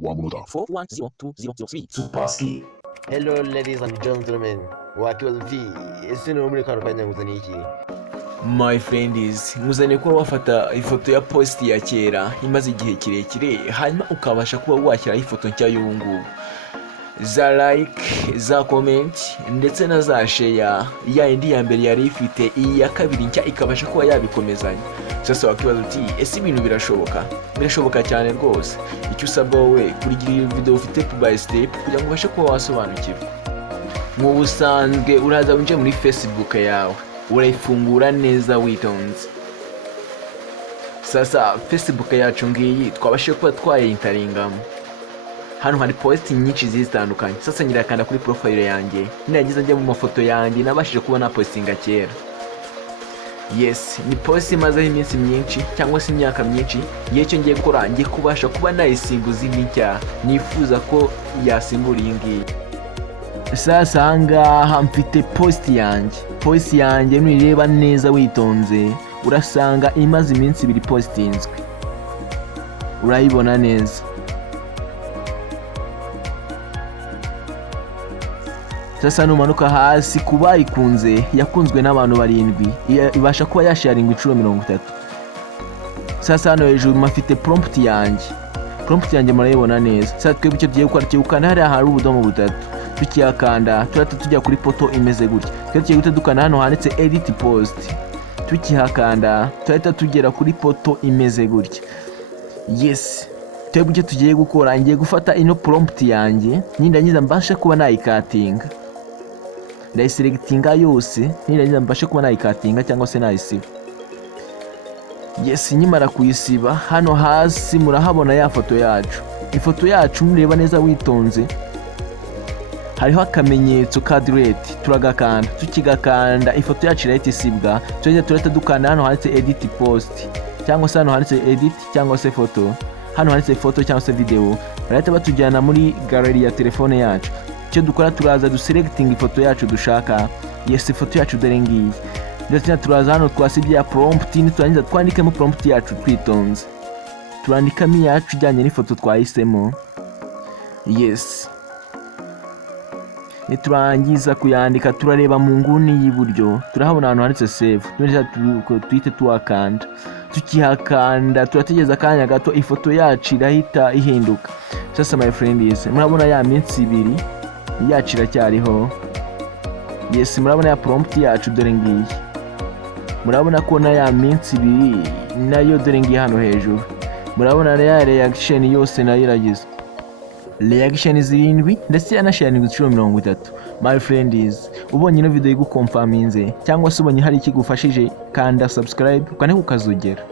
wa munota 4102003. Tupaski. Hello ladies and gentlemen, wakiwa V, ese ni muri kano kanya nguzaniye iki? My friend is muzane kuba wafata ifoto ya post ya kera imaze igihe kirekire hanyuma ukabasha kuba washyiraho ifoto nshya y'ubu ngubu, za like, za comment ndetse na za share. Ya indi ya mbere yari ifite, iyi ya kabiri nshya ikabasha kuba yabikomezanya. Sasa wakibaza uti ese ibintu birashoboka cyane rwose. Icyo usabwa wowe kurigira iyi video step by step kugira ngo ubashe kuba wasobanukirwa. Mu busanzwe uraza winjye muri Facebook yawe, urayifungura neza witonze. Sasa Facebook yacu ngiyi twabashe kuba twayintaringamo. Hano hari post nyinshi zitandukanye. Sasa nyirakanda kuri profile yanjye, ninagize njye mu mafoto yanjye nabashije kubona postinga kera. Yes, ni post imazeho iminsi myinshi cyangwa se imyaka myinshi. Yecyo ngiye gukora, ngiye kubasha kuba nayisimbuza indi nshya nifuza ko yasimbura iyi ngiyi. Sasa ahangaha mfite post yanjye nuyireba neza witonze urasanga imaze iminsi 2 postinzwe. Urayibona neza. Sasa numanuka hasi kubayikunze, yakunzwe n'abantu 7, ibasha kuba yasharinga 30. Sasa hano hejuru mafite prompt yanjye murayibona neza. Sasa twebwe icyo tugiye gukora cyukana hari ahari ubudomo 3, tukiyakanda turata tujya kuri poto imeze gutya. Twebwe tugiye gutadukana hano handitse edit post, tukihakanda turata tugera kuri poto imeze gutya. Yes, twebwe icyo tugiye gukora, ngiye gufata ino prompt yanjye nindangiza mbasha kuba nayikatinga, ndayiselectinga yose, nindangiza mbasha kuba nayikatinga cyangwa se nayisiba. Yes, nyimara kuyisiba hano hasi murahabona ya foto yacu. Ifoto yacu mureba neza witonze, hariho akamenyetso ka delete, turagakanda. Tukigakanda ifoto yacu irahita isibwa. Turahita dukanda hano handitse edit post cyangwa se hano handitse edit cyangwa se photo, hano handitse photo cyangwa se video. Barahita batujyana muri gallery ya telefone yacu. Icyo dukora turaza duselecting ifoto yacu dushaka. Yes, ifoto yacu dore ngiyi. Ndetse turaza hano twasibye ya prompt, turangiza twandikemo prompt yacu twitonze. Turandikamo yacu ijyanye n'ifoto twahisemo. Yes, niturangiza kuyandika turareba mu nguni y'iburyo, turahabona ahantu handitse save. Tuhite tuwakanda. Tukihakanda turategereza akanya gato, ifoto yacu irahita ihinduka. Sasa my friend is murabona ya minsi 2 yacu iracyariho. Yes, murabona ya prompt yacu dore ngiyi. Murabona ko na ya minsi 2 nayo dore ngiyi hano hejuru. Murabona ya reaction yose nayo iragize. Reaction 7 ndetse yanasharinga 30. My friend is ubonye ino video igukonfaminze cyangwa se ubonye hari ikigufashije, kanda subscribe ukane kukazogera.